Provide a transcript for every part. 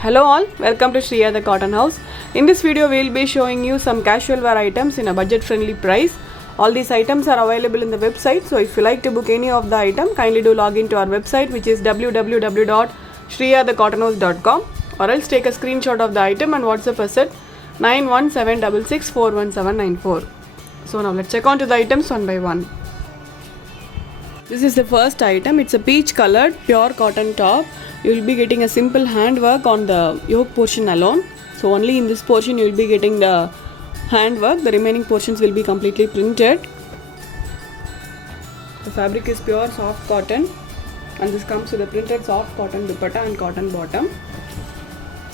Hello all, welcome to Shriya the Cotton House. In this video we will be showing you some casual wear items in a budget friendly price. All these items are available in the website, so if you like to book any of the item, kindly do log into our website, which is www.shriyathecottonhouse.com, or else take a screenshot of the item and WhatsApp us at 9176641794. So now let's check on to the items one by one. This is the first item. It's a peach colored pure cotton top. You will be getting a simple handwork on the yoke portion alone. So only in this portion you will be getting the handwork. The remaining portions will be completely printed. The fabric is pure soft cotton, and this comes with a printed soft cotton dupatta and cotton bottom.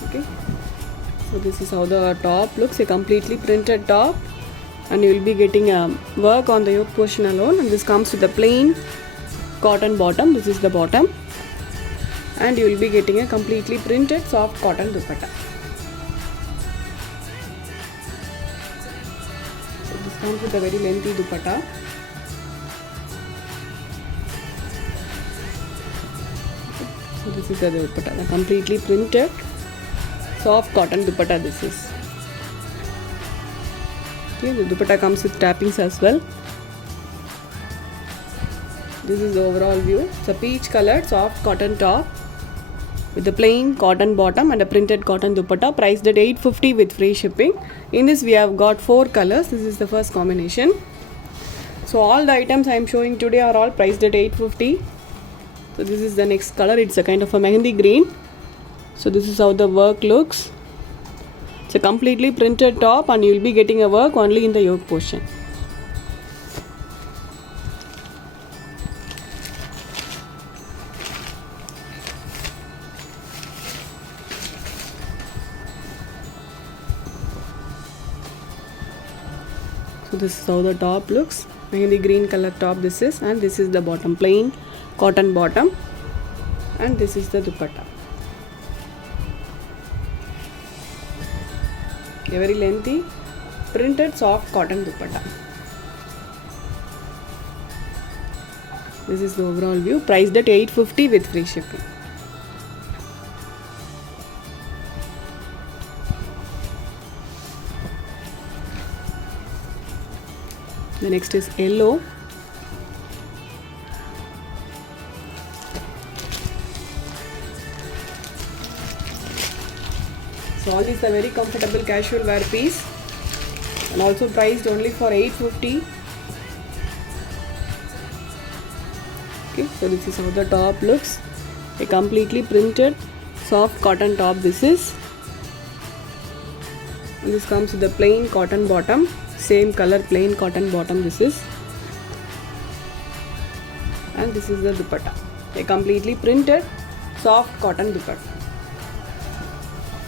Okay. So this is how the top looks, a completely printed top, and you will be getting a work on the yoke portion alone, and this comes with a plain cotton bottom. This is the bottom, and you will be getting a completely printed soft cotton dupatta. So this comes with a very lengthy dupatta. So this is the dupatta, the completely printed soft cotton dupatta this is. Okay, the dupatta comes with tappings as well. This is the overall view. It's a peach colored soft cotton top with a plain cotton bottom and a printed cotton dupatta, priced at 850 with free shipping. In this we have got 4 colors. This is the first combination. So all the items I am showing today are all priced at 850. So this is the next color. It's a kind of a mehendi green. So this is how the work looks. It's a completely printed top, and you will be getting a work only in the yoke portion. So this is how the top looks. Mehendi green color top this is, and this is the bottom, plain cotton bottom, and this is the dupatta. A very lengthy printed soft cotton dupatta. This is the overall view, priced at 850 with free shipping. The next is yellow. So all these are very comfortable casual wear piece, and also priced only for 850. Okay, so this is how the top looks. A completely printed soft cotton top this is. And this comes with the plain cotton bottom. Same color plain cotton bottom this is, and this is the dupatta, a completely printed soft cotton dupatta.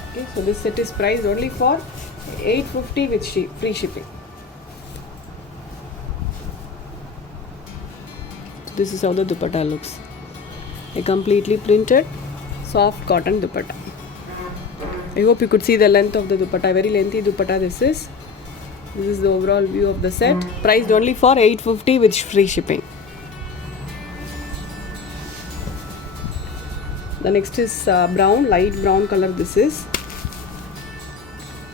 Okay, so this set is priced only for 850 with free shipping. So this is how the dupatta looks, a completely printed soft cotton dupatta. I hope you could see the length of the dupatta, very lengthy dupatta this is. This is the overall view of the set, priced only for 850 with free shipping. The next is brown, light brown color this is.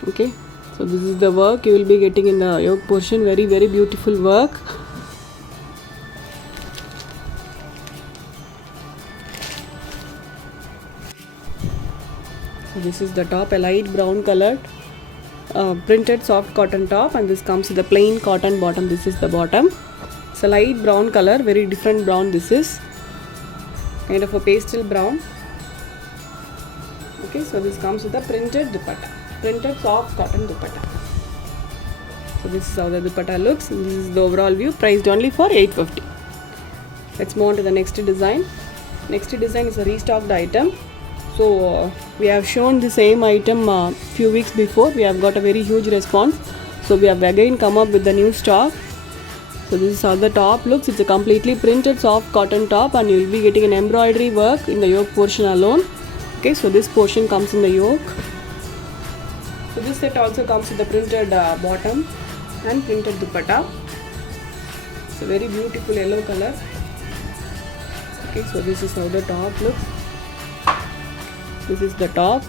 Okay, so this is the work you will be getting in the yoke portion, very beautiful work. So this is the top, a light brown colored printed soft cotton top, and this comes with a plain cotton bottom. This is the bottom. It's a light brown color, very different brown this is, kind of a pastel brown. Okay, so this comes with a printed dupatta, printed soft cotton dupatta. So this is how the dupatta looks, and this is the overall view, priced only for 850. Let's move on to the next design. Next design is a restocked item. So we have shown the same item few weeks before. We have got a very huge response, so we have again come up with the new stock. So this is how the top looks. It's a completely printed soft cotton top, and you will be getting an embroidery work in the yoke portion alone. Okay, so this portion comes in the yoke. So this set also comes with the printed bottom and printed dupatta. It's a very beautiful yellow color. Okay, so this is how the top looks. This is the top.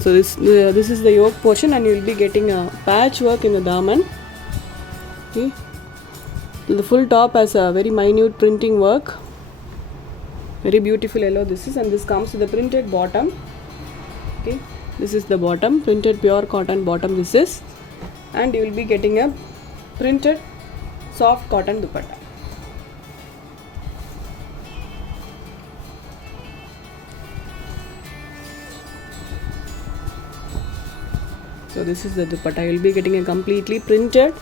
So this is the yoke portion, and you will be getting a patchwork in the daman. Okay, the full top has a very minute printing work, very beautiful yellow this is, and this comes with the printed bottom. Okay, this is the bottom, printed pure cotton bottom this is, and you will be getting a printed soft cotton dupatta. So this is the dupatta. You will be getting a completely printed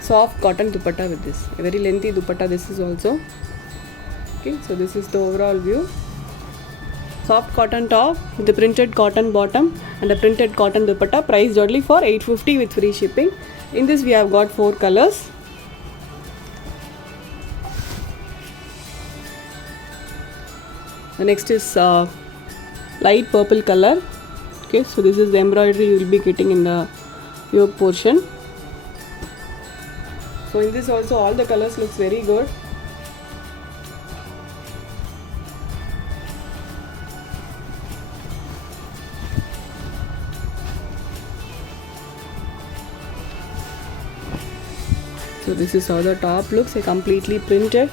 soft cotton dupatta with this. A very lengthy dupatta this is also. Okay, so this is the overall view. Soft cotton top with the printed cotton bottom and a printed cotton dupatta, priced only for 850 with free shipping. In this we have got 4 colors. The next is light purple color. Okay, so this is the embroidery you will be getting in the yoke portion. So in this also all the colors looks very good. So this is how the top looks, a completely printed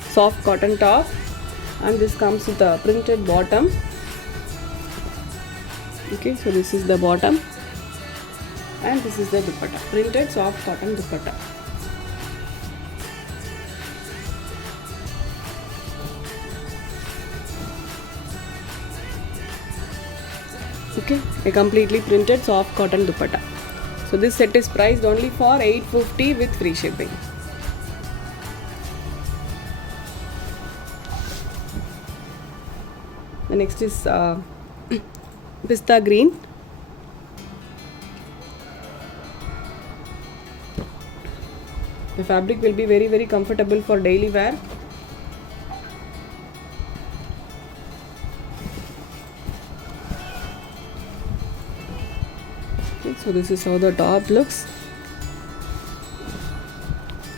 soft cotton top, and this comes with a printed bottom. Okay, so this is the bottom, and this is the dupatta, printed soft cotton dupatta. Okay, a completely printed soft cotton dupatta. So this set is priced only for 850 with free shipping. The next is pista green. The fabric will be very comfortable for daily wear. Okay, so this is how the top looks.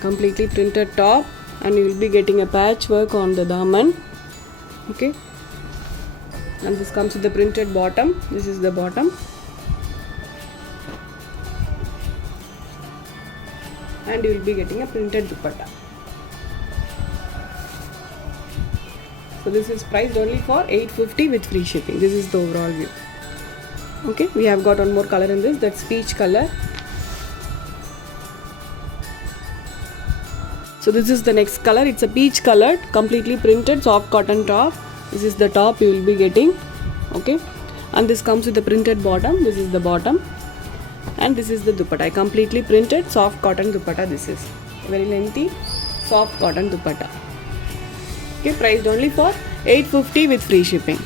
Completely printed top, and you will be getting a patchwork on the daman. Okay, and this comes with the printed bottom. This is the bottom, and you will be getting a printed dupatta. So this is priced only for 850 with free shipping. This is the overall view. Okay, we have got one more color in this, that's peach color. So this is the next color, it's a peach colored, completely printed soft cotton top. This is the top you will be getting. Okay, and this comes with the printed bottom. This is the bottom, and this is the dupatta, completely printed soft cotton dupatta. This is very lengthy soft cotton dupatta. Okay, priced only for 850 with free shipping.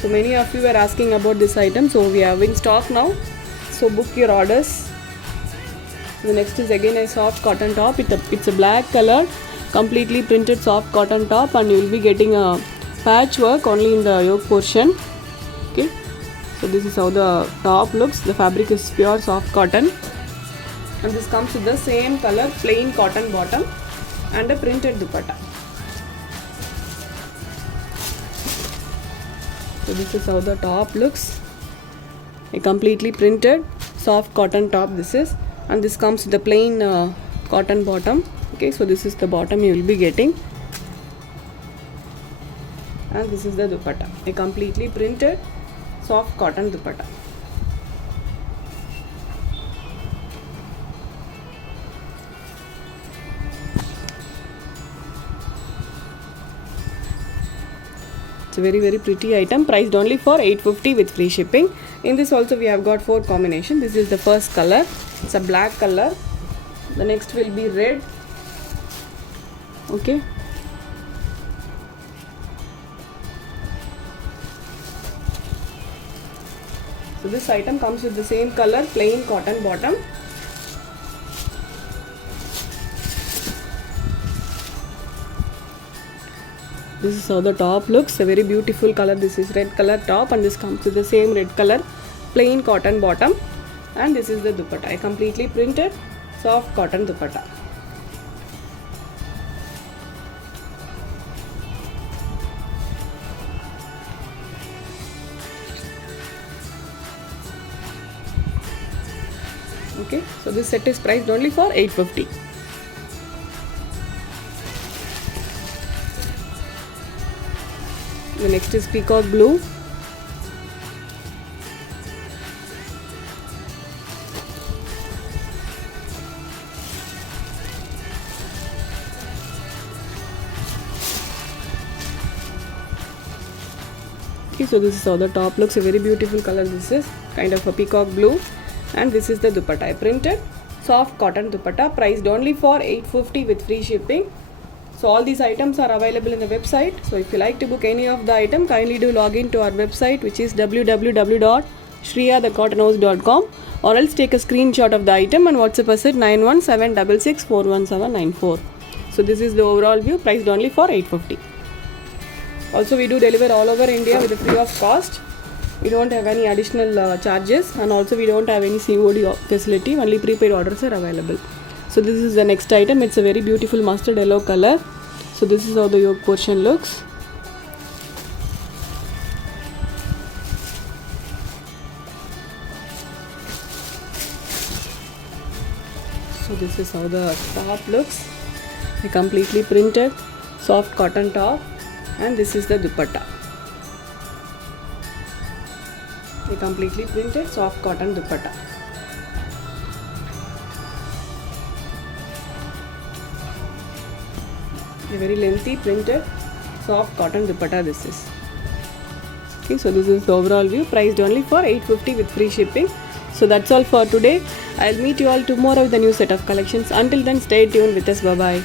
So many of you were asking about this item, so we have in stock now, so book your orders. The next is again a soft cotton top. It's a black color, completely printed soft cotton top, and you will be getting a patchwork only in the yoke portion. Okay, so this is how the top looks. The fabric is pure soft cotton, and this comes with the same color plain cotton bottom and a printed dupatta. So this is how the top looks, a completely printed soft cotton top this is, and this comes with the plain cotton bottom. Okay, so this is the bottom you will be getting, and this is the dupatta, a completely printed soft cotton dupatta. It's a very pretty item, priced only for 850 with free shipping. In this also we have got 4 combinations. This is the first color, it's a black color. The next will be red. Okay, so this item comes with the same color plain cotton bottom. This is how the top looks, a very beautiful color. This is red color top, and this comes with the same red color plain cotton bottom, and this is the dupatta, a completely printed soft cotton dupatta. Okay, so this set is priced only for 850. The next is peacock blue. Okay, so this is how the top looks. A very beautiful color. This is kind of a peacock blue, and this is the dupatta. Printed soft cotton dupatta, priced only for 850 with free shipping. So all these items are available in the website. So if you like to book any of the item, kindly do log in to our website, which is www.shriyathecottonhouse.com, or else take a screenshot of the item and WhatsApp us at 9176641794. So this is the overall view, priced only for 850. Also, we do deliver all over India with a free of cost. We don't have any additional charges, and also we don't have any COD facility. Only prepaid orders are available. So this is the next item. It's a very beautiful mustard yellow color. So this is how the yoke portion looks. So this is how the top looks. A completely printed soft cotton top, and this is the dupatta. A completely printed soft cotton dupatta. A very lengthy printed soft cotton dupatta this is. Okay, so this is the overall view, priced only for 850 with free shipping. So that's all for today. I'll meet you all tomorrow with a new set of collections. Until then, stay tuned with us. Bye bye.